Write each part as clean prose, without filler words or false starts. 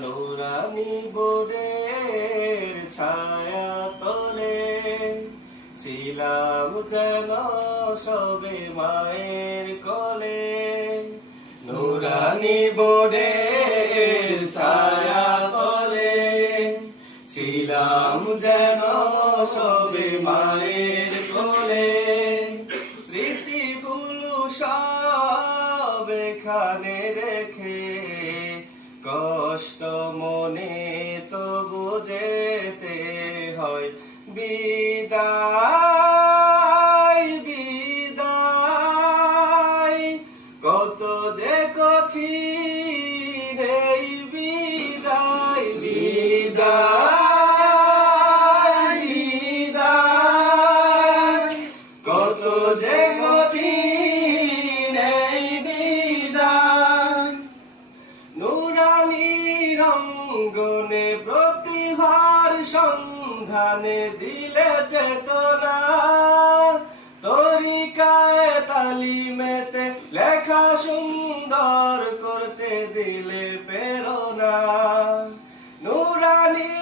নুরানি বোর্ডের ছায়া তলে ছিলাম যেন সবে মায়ের কোলে। নুরানি বোর্ডের ছায়া তলে ছিলাম যেন সবে মায়ের কোলে। স্মৃতিগুলো সব এখানে রেখে কষ্ট মনে তবু যেতে হয়। বিদায় বিদায় কত যে কঠিন এই বিদায়। বিদায় বিদায় কত যে কঠিন এই বিদায়। নুরানি রঙ্গনে প্রতিভার সন্ধানে দিলে চেতনা, তরিকায় তালিমেতে লেখা সুন্দর করতে দিলে প্রেরণা। নুরানি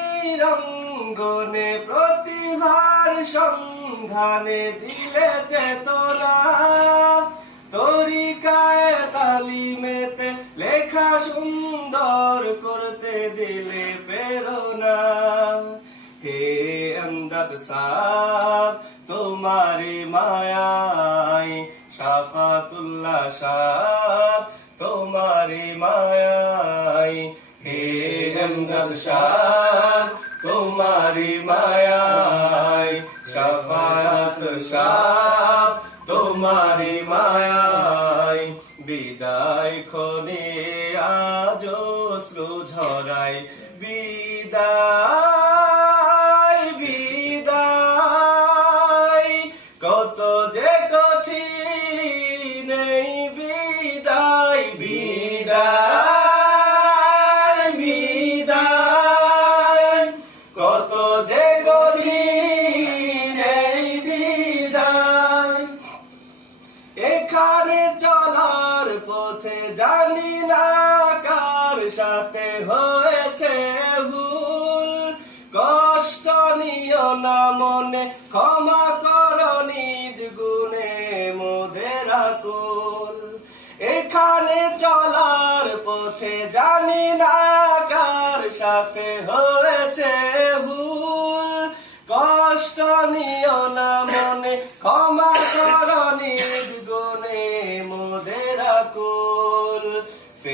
রঙ্গনে প্রতিভার সন্ধানে দিলে চেতনা, তরিকায় তালিমেতে লেখা সুন্দর করতে দিলে প্রেরণা। হে আমদাদ সাহ তোমারি মায়ায়, শাফাতুল্লাহ শাহ তোমারি মায়ায়। হে আমদাদ শাহ তোমারি মায়ায়, শাফাত শাহ তোমারি মায়ায়। বিদায় ক্ষণে আজ অশ্রু ঝরায়। বিদায় বিদায় কত যে কঠিন এই বিদায়। বিদায় বিদায় কত যে কঠিন এই বিদায়। এখানে চলার পথে জানি না কার সাথে হয়েছে ভুল, কষ্ট নিও না মনে ক্ষমা কর নিজ গুণে মোদের আকুল। এখানে চলার পথে জানি না